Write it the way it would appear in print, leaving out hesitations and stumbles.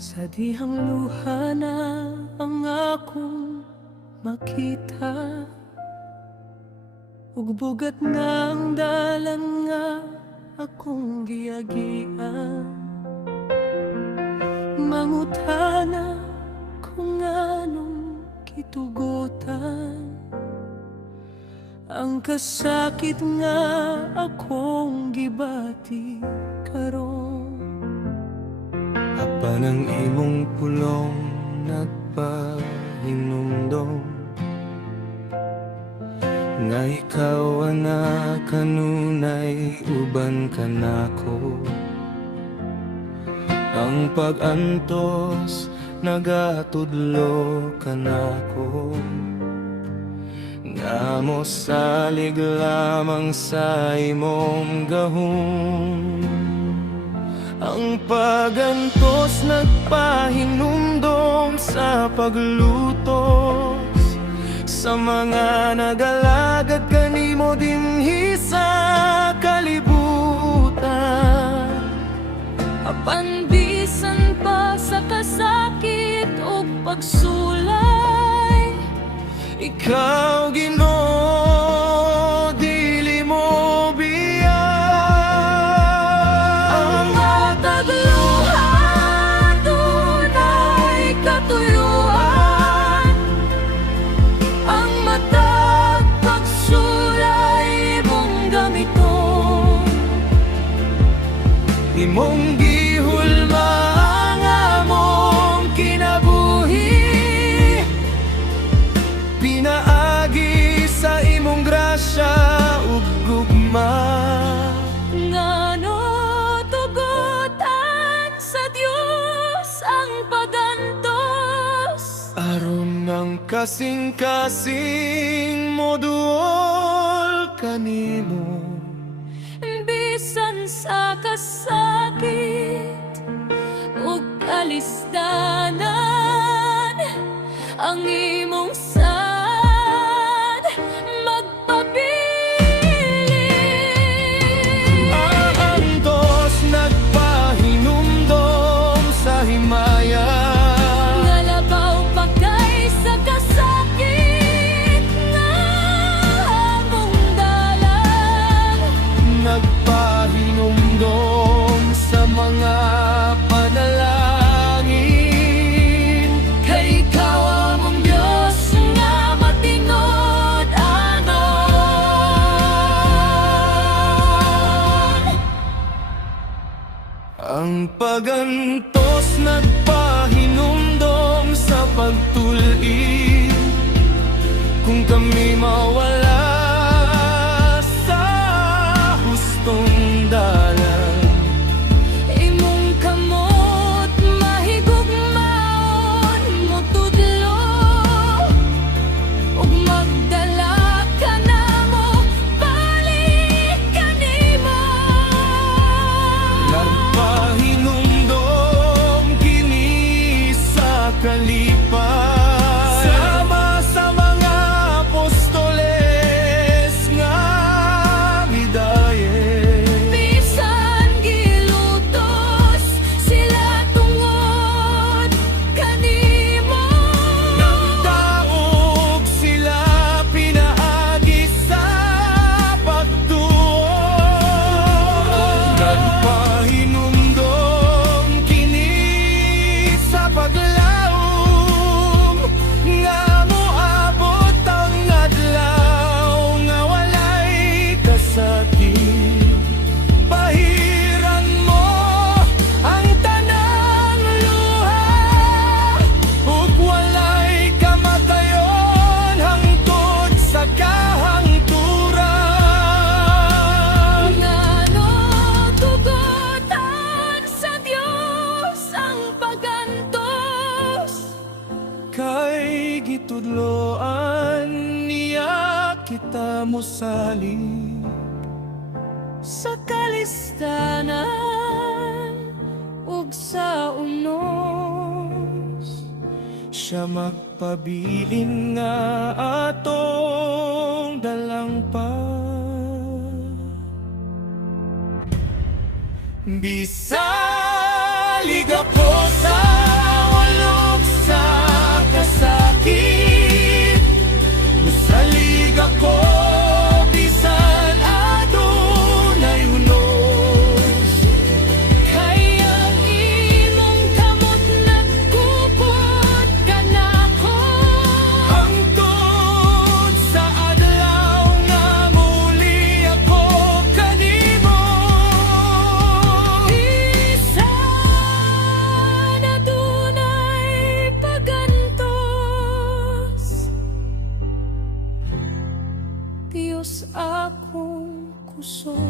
Sa dihang luha na ang akong makita, ug bugat nga ang dalan nga akong giagian. Mangutana kung anong kitugutan ang kasakit nga akong gibati karon. Apan ang imong pulong nagpahinumdom nga ikaw ana kanunay uban ka nako. Ang pag-antos nagatudlo ka nako, nga mo salig lamang sa imong gahom. Ang pag-antos nagpahinumdom sa paglutos sa mga nagalagad kanimo dinhi sa kalibutan. Apan bisan pa sa kasakit ug pagsulay, Ikaw Ginoo dili mo biyang. ang matag luha dunay katuyuan, ang matag pagsulay mong gamiton. Imong gihulma ang among kinabuhi, pinaagi sa imong grasya ug gugma. Ngano tugutan sa Dios ang pagantos, Aron ng kasing-kasing mo duol kanimo. bisan sa kasakit ug kalisdanan, ang imong sad magpabilin. Ang antos nagpahinumdom sa himaya, Nga labaw pa kay sa kasakit nga among dalan, nagpahinumdom sa mga panalangin. kay ikaw among Dios nga matingod-anon. Ang pagantos nagpahinumdom sa pagtuli, kung kami mawala sa hustong dalan. Imong kamot mahigugmaon mo tudlo, ug magdala ka namo balik kanimo. Nagpahinumdom kini sa kalipan, sama sa mga apostoles nga midayen. Bisan gilutos sila tungod kanimo, Nagdaog sila pinaagi sa pagtuo. Nagpahinumdom kini sa paglaom, nga moabot ang adlaw nga walay kasakit. Pahiran mo ang tanang luha, ug walay kamatayon hangtod sa kahangturan. ngano tugutan sa Dios ang pagantos, Kay gitudloan niya kita mosalig, sa kalistanan ug sa unos. siya magpabilin nga atong dalang pa. Bisalig ako sa akong kusog.